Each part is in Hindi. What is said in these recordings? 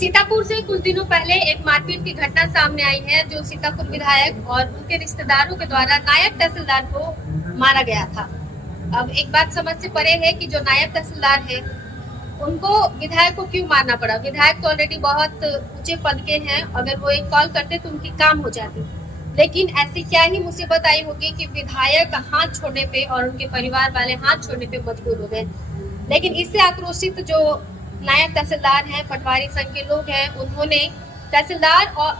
सीतापुर से कुछ दिनों पहले एक मारपीट की घटना सामने आई है, जो सीतापुर विधायक और उनके रिश्तेदारों के द्वारा नायब तहसीलदार को मारा गया था। अब एक बात समझ से परे है कि जो नायब तहसीलदार है उनको विधायक को क्यों मारना पड़ा। विधायक तो ऑलरेडी बहुत ऊंचे पद के हैं, अगर वो एक कॉल करते तो उनकी काम हो जाती। लेकिन ऐसी क्या ही मुसीबत आई होगी कि विधायक हाथ छोड़ने पे और उनके परिवार वाले हाथ छोड़ने पे मजबूर हो गए। लेकिन इससे आक्रोशित जो नायब तहसीलदार हैं, पटवारी संघ के लोग हैं, उन्होंने तहसीलदार और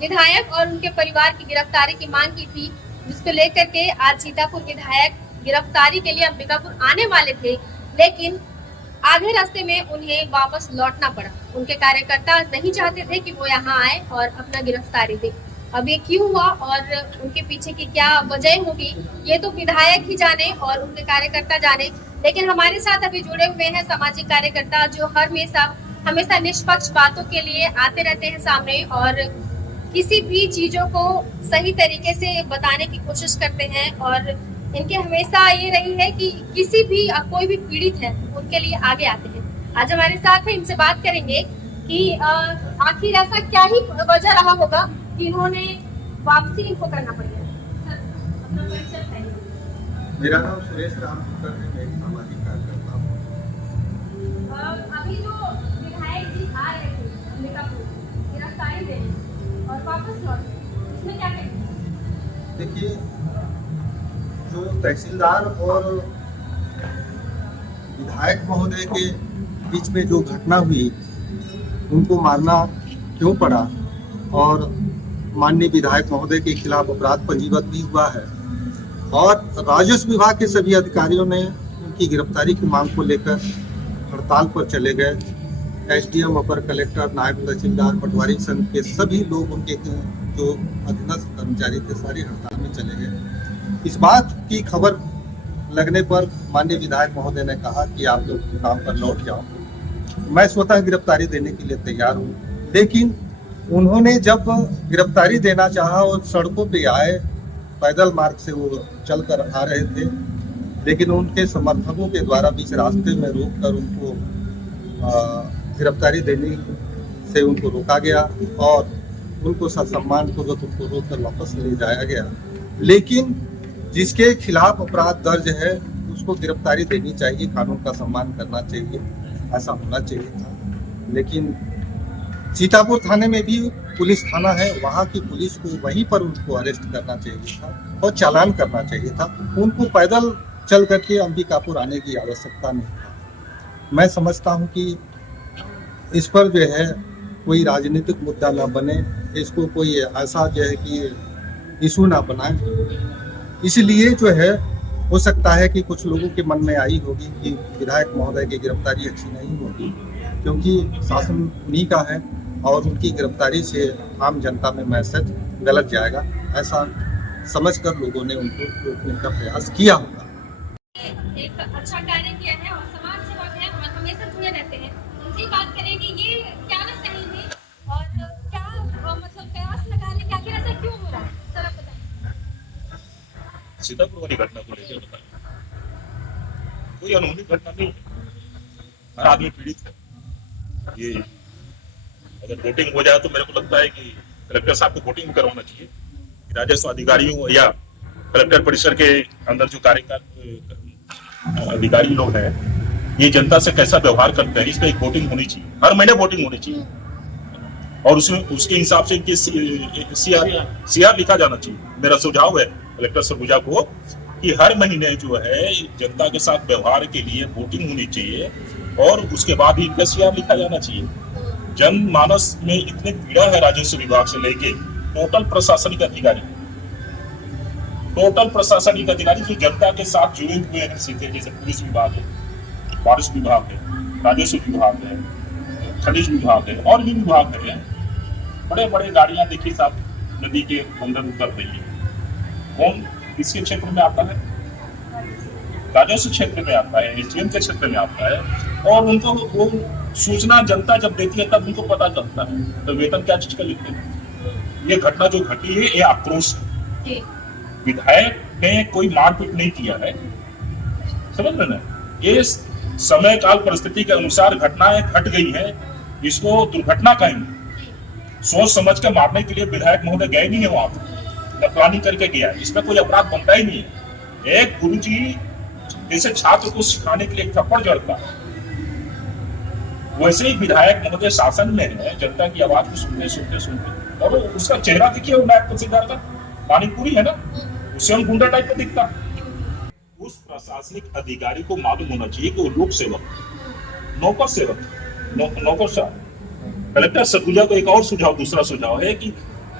विधायक और उनके परिवार की गिरफ्तारी की मांग की थी, जिसको लेकर के आज सीतापुर विधायक गिरफ्तारी के लिए अंबिकापुर आने वाले थे। लेकिन आधे रास्ते में उन्हें वापस लौटना पड़ा। उनके कार्यकर्ता नहीं चाहते थे कि वो यहाँ आए और अपना गिरफ्तारी दे। अब ये क्यों हुआ और उनके पीछे की क्या वजह होगी, ये तो विधायक ही जाने और उनके कार्यकर्ता जाने। लेकिन हमारे साथ अभी जुड़े हुए हैं सामाजिक कार्यकर्ता, जो हमेशा निष्पक्ष बातों के लिए आते रहते हैं सामने और किसी भी चीजों को सही तरीके से बताने की कोशिश करते हैं। और इनके हमेशा ये रही है कि किसी भी कोई भी पीड़ित है उनके लिए आगे आते हैं। आज हमारे साथ है, इनसे बात करेंगे कि आखिर ऐसा क्या ही वजह रहा होगा कि इन्होंने वापसी इनको करना पड़ गया। अपना परिचय बताइए। मेरा नाम सुरेश रामपुर है, मैं एक सामाजिक कार्यकर्ता हूँ। अभी जो विधायक जी आ रहे थे अंबिकापुर गिरफ्तारी देने और वापस लौटे, इसमें क्या कहेंगे? देखिए, जो तहसीलदार और विधायक महोदय के बीच में जो घटना हुई, उनको मारना क्यों पड़ा और माननीय विधायक महोदय के खिलाफ अपराध पंजीबद्ध भी हुआ है और राजस्व विभाग के सभी अधिकारियों ने उनकी गिरफ्तारी की मांग को लेकर हड़ताल पर चले गए। एसडीएम, अपर कलेक्टर, नायब तहसीलदार, पटवारी संघ के सभी लोग, उनके जो अधीनस्थ कर्मचारी थे, सारे हड़ताल में चले गए। इस बात की खबर लगने पर माननीय विधायक महोदय ने कहा कि आप लोग काम पर लौट जाओ। मैं स्वतः गिरफ्तारी देने के लिए तैयार हूँ, लेकिन उन्होंने जब गिरफ्तारी देना चाहा और सड़कों पे आए, पैदल मार्ग से वो चलकर आ रहे थे, लेकिन उनके समर्थकों के द्वारा बीच रास्ते में रोककर उनको गिरफ्तारी देने से उनको रोका गया और उनको ससम्मान पूर्वक उनको रोककर वापस ले जाया गया। लेकिन जिसके खिलाफ अपराध दर्ज है उसको गिरफ्तारी देनी चाहिए, कानून का सम्मान करना चाहिए, ऐसा होना चाहिए था। लेकिन सीतापुर थाने में भी पुलिस थाना है, वहाँ की पुलिस को वहीं पर उनको अरेस्ट करना चाहिए था और चालान करना चाहिए था। उनको पैदल चल करके अंबिकापुर आने की आवश्यकता नहीं था। मैं समझता हूँ कि इस पर जो है कोई राजनीतिक मुद्दा न बने, इसको कोई ऐसा जो है कि इशू ना बनाए। इसलिए जो है हो सकता है कि कुछ लोगों के मन में आई होगी कि विधायक महोदय की गिरफ्तारी अच्छी नहीं होगी, क्योंकि शासन उन्हीं का है और उनकी गिरफ्तारी से आम जनता में मैसेज गलत जाएगा, ऐसा समझकर लोगों ने उनको रोकने का प्रयास किया होगा। एक अच्छा कार्य किया है और समाज सेवक हैं और हमेशा जुड़े रहते हैं, उनसे बात करेंगे ये क्या लगता है इन्हें और क्या मतलब प्रयास लगा रहे, आखिर ऐसा क्यों हो रहा है, सर आप बताइए। सीतापुर वाली घटना को लेकर बताइए। कोई अनहोनी घटना नहीं है, हर आदमी पीड़ित है। ये अगर वोटिंग हो जाए तो मेरे को लगता है कि कलेक्टर साहब को वोटिंग करवाना चाहिए। राजस्व अधिकारियों या कलेक्टर परिसर के अंदर जो अधिकारी लोग हैं, ये जनता से कैसा व्यवहार करते हैं, इस पर एक वोटिंग होनी चाहिए, हर महीने वोटिंग होनी चाहिए और उसमें उसके हिसाब से इनके सीआर लिखा जाना चाहिए। मेरा सुझाव है कलेक्टर सरगुजा को कि हर महीने जो है जनता के साथ व्यवहार के लिए वोटिंग होनी चाहिए और उसके बाद ही इनका सीआर लिखा जाना चाहिए। जनमानस में इतने पीड़ा है राजस्व विभाग से लेके टोटल प्रशासनिक अधिकारी जो जनता के साथ जुड़े हुए हैं, सीधे जैसे पुलिस विभाग है, फॉरेस्ट विभाग है, राजस्व विभाग है, खनिज विभाग है और भी विभाग है। बड़े बड़े गाड़ियां देखिए साहब नदी के अंदर उतर रही है। कौन किसके क्षेत्र में आता है? राजस्व क्षेत्र में आता है, एसडीएम के क्षेत्र में आता है और उनको वो सूचना जनता जब देती है तब उनको पता चलता है। तो वेतन क्या चीज का लेते हैं? ये घटना जो घटी है ये आक्रोश है। विधायक ने कोई मारपीट नहीं किया है, समझ रहे ना? ये समय काल परिस्थिति के अनुसार घटनाएं घट गई है इसको दुर्घटना कहेंगे। सोच समझ के मारने के लिए विधायक महोदय गए नहीं है वहां पर, न प्लानिंग करके गया, इसमें कोई अपराध बनता ही नहीं है। एक गुरुजी जैसे छात्र को सिखाने के लिए एक थप्पड़ जड़ता है, वैसे ही विधायक महोदय शासन में है, जनता की आवाज को सुनते सुनते सुनते, और उसका चेहरा देखिए वो नायब तहसीलदार का, पानीपुरी है ना, उससे हम गुंडा टाइप का दिखता। उस प्रशासनिक अधिकारी को मालूम होना चाहिए कि वो लोक सेवक, नौकर सेवक, नौकरशाह। कलेक्टर सरगुजा को एक और सुझाव, दूसरा सुझाव है कि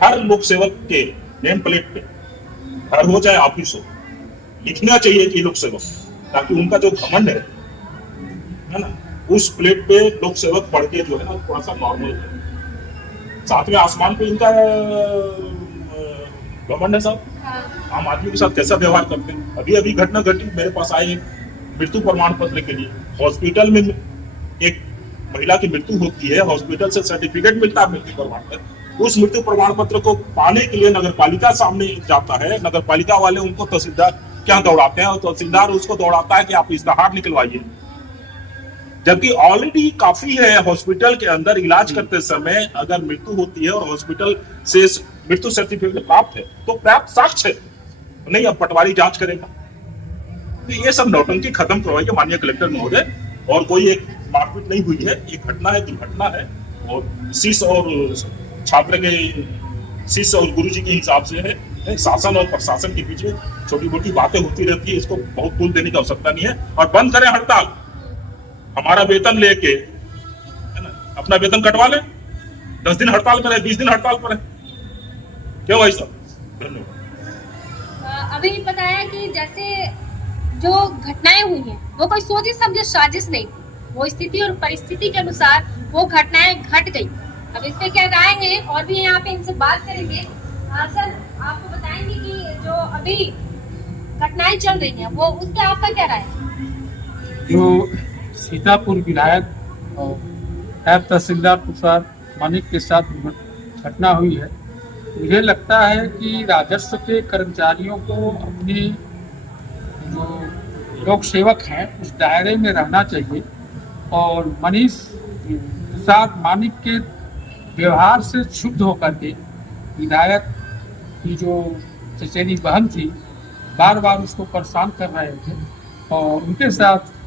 हर लोक सेवक के नेम प्लेट पे, घर हो चाहे ऑफिस हो, लिखना चाहिए कि लोक सेवक, ताकि उनका जो घमंड है ना, उस प्लेट पे लोक सेवक पढ़ के जो है ना थोड़ा सा नॉर्मल है। साथ में आसमान पे इनका घमंड है साहब, आम आदमी के साथ कैसा व्यवहार करते हैं। अभी अभी घटना घटी, मेरे पास आए मृत्यु प्रमाण पत्र के लिए, हॉस्पिटल में एक महिला की मृत्यु होती है, हॉस्पिटल से सर्टिफिकेट मिलता है मृत्यु प्रमाण पत्र, उस मृत्यु प्रमाण पत्र को पाने के लिए नगर पालिका सामने जाता है, नगर पालिका वाले उनको तहसीलदार क्या दौड़ाते हैं, और तहसीलदार उसको दौड़ाता है कि आप इस्तेहार निकलवाइए, जबकि ऑलरेडी काफी है। हॉस्पिटल के अंदर इलाज करते समय अगर मृत्यु होती है और हॉस्पिटल से मृत्यु सर्टिफिकेट प्राप्त है तो पर्याप्त साक्ष्य है, नहीं अब पटवारी जांच करेगा। तो ये सब नौटंकी खत्म करवाइए माननीय कलेक्टर महोदय। और कोई एक मारपीट नहीं हुई है, ये घटना है, दुर्घटना है, और शिष्य और छात्र के, शिष्य और गुरुजी के हिसाब से है। शासन और प्रशासन के बीच में छोटी मोटी बातें होती रहती है, इसको बहुत तुल देने की आवश्यकता नहीं है। और बंद करें हड़ताल, हमारा वेतन लेके, है ना, अपना वेतन कटवा ले, 10 दिन हड़ताल पर है, 20 दिन हड़ताल पर है, क्यों भाई साहब? धन्यवाद। अभी बताया कि जैसे जो घटनाएं हुई हैं वो कोई सोची समझी साजिश नहीं थी, वो स्थिति और परिस्थिति के अनुसार वो घटनाएं घट गई। अब इस पे क्या राय है और भी यहाँ पे इनसे बात करेंगे। सर, आपको बताएंगे कि जो अभी घटनाएं चल रही हैं वो उस पे आपका क्या राय है? जो सीतापुर विधायक और नायब तहसीलदार तुषार मानिक के साथ घटना हुई है, मुझे लगता है कि राजस्व के कर्मचारियों को अपने जो लोक सेवक हैं उस दायरे में रहना चाहिए, और मनीष तुषार मानिक के व्यवहार से क्षुब्ध होकर के विधायक की जो चचेरी बहन थी बार बार उसको परेशान कर रहे थे, और उनके साथ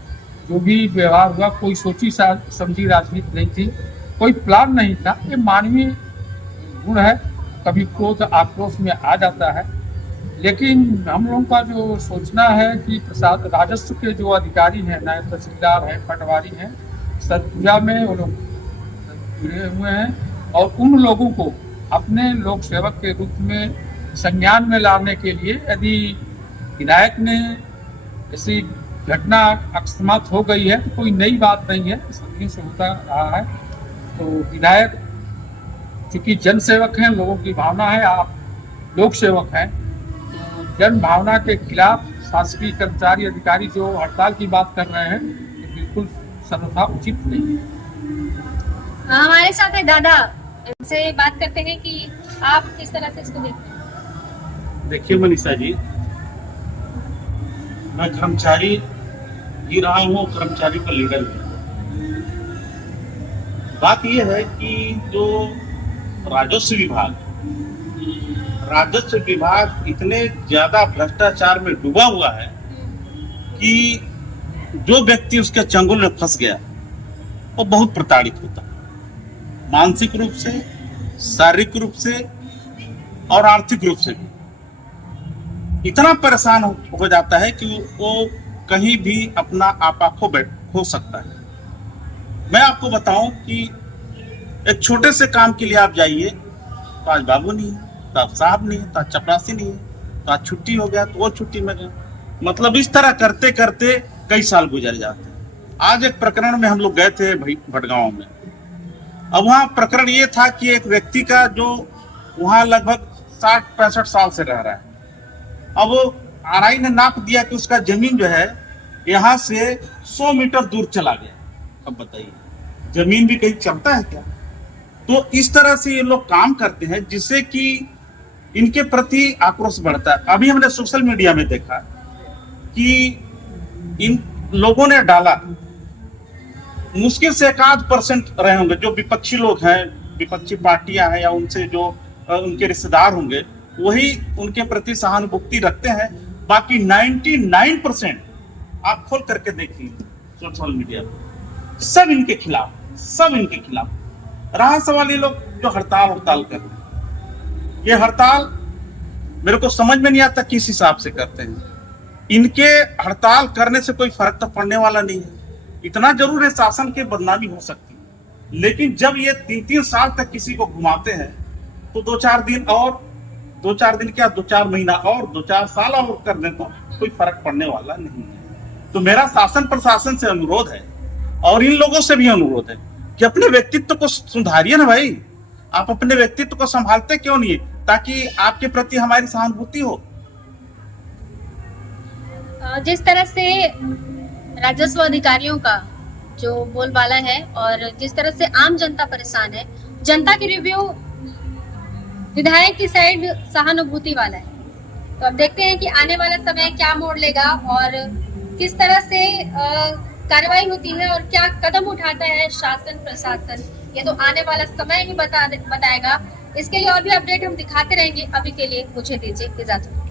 जो भी व्यवहार हुआ कोई सोची समझी राजनीति नहीं थी, कोई प्लान नहीं था। ये मानवीय गुण है, कभी क्रोध आक्रोश में आ जाता है, लेकिन हम लोगों का जो सोचना है कि प्रशासन राजस्व के जो अधिकारी हैं, नायब तहसीलदार हैं, पटवारी हैं, सरगुजा में वो लोग जुड़े हुए हैं, और उन लोगों को अपने लोक सेवक के रूप में संज्ञान में लाने के लिए, यदि विधायक ने ऐसी घटना अकस्मात हो गई है तो कोई नई बात नहीं है, सदियों से होता रहा है। तो विधायक चूंकि जन सेवक हैं, लोगों की भावना है, आप लोक सेवक हैं, तो जन भावना के खिलाफ शासकीय कर्मचारी अधिकारी जो हड़ताल की बात कर रहे हैं ये बिल्कुल सर्वथा उचित नहीं है। हमारे साथ है दादा, इनसे बात करते हैं कि आप किस तरह से इसको देखते हैं। देखिए मनीषा जी, मैं कर्मचारी ही रहा हूँ, कर्मचारी का लीडर भी। बात यह है कि जो राजस्व विभाग इतने ज्यादा भ्रष्टाचार में डूबा हुआ है कि जो व्यक्ति उसके चंगुल में फंस गया वो बहुत प्रताड़ित होता है, मानसिक रूप से, शारीरिक रूप से और आर्थिक रूप से भी इतना परेशान हो जाता है कि वो कहीं भी अपना आपा खो सकता है। मैं आपको बताऊं कि एक छोटे से काम के लिए आप जाइए तो आज बाबू नहीं है, तो आज साहब नहीं है, तो आज चपरासी नहीं है, तो आज छुट्टी हो गया तो वो छुट्टी में गए, मतलब इस तरह करते करते कई साल गुजर जाते हैं। आज एक प्रकरण में हम लोग गए थे भटगांव में। अब वहाँ प्रकरण ये था कि एक व्यक्ति का जो वहाँ लगभग 60-65 साल से रह रहा है, अब वो आरआई ने नाप दिया कि उसका जमीन जो है यहाँ से 100 मीटर दूर चला गया। अब बताइए, जमीन भी कहीं चलता है क्या? तो इस तरह से ये लोग काम करते हैं जिससे कि इनके प्रति आक्रोश बढ़ता है। अभी हमने सोशल मीडिया में देखा कि इन लोगों ने डाला मुश्किल से 1-8% रहे होंगे जो विपक्षी लोग हैं, विपक्षी पार्टियां हैं या उनसे जो उनके रिश्तेदार होंगे वही उनके प्रति सहानुभूति रखते हैं। बाकी 99% आप खोल करके देखिए सोशल मीडिया पर सब इनके खिलाफ। रहा सवाल ये लोग जो हड़ताल करते हैं, ये हड़ताल मेरे को समझ में नहीं आता किस हिसाब से करते हैं। इनके हड़ताल करने से कोई फर्क तो पड़ने वाला नहीं है। इतना जरूर है शासन की बदनामी हो सकती है, लेकिन जब ये 3-3 साल तक किसी को घुमाते हैं तो 2-4 दिन और 2-4 दिन क्या 2-4 महीना और 2-4 साल और कर दें तो कोई फर्क पड़ने वाला नहीं है। तो मेरा शासन प्रशासन से अनुरोध है और इन लोगों से भी अनुरोध है कि अपने व्यक्तित्व को सुधारिए ना भाई। आप अपने व्यक्तित्व को संभालते क्यों नहीं, ताकि आपके प्रति हमारी सहानुभूति हो। जिस तरह से राजस्व अधिकारियों का जो बोलबाला है और जिस तरह से आम जनता परेशान है, जनता की रिव्यू विधायक की साइड सहानुभूति वाला है। तो अब देखते हैं कि आने वाला समय क्या मोड़ लेगा और किस तरह से कार्रवाई होती है और क्या कदम उठाता है शासन प्रशासन, ये तो आने वाला समय ही बताएगा। इसके लिए और भी अपडेट हम दिखाते रहेंगे। अभी के लिए मुझे दीजिए इजाजत।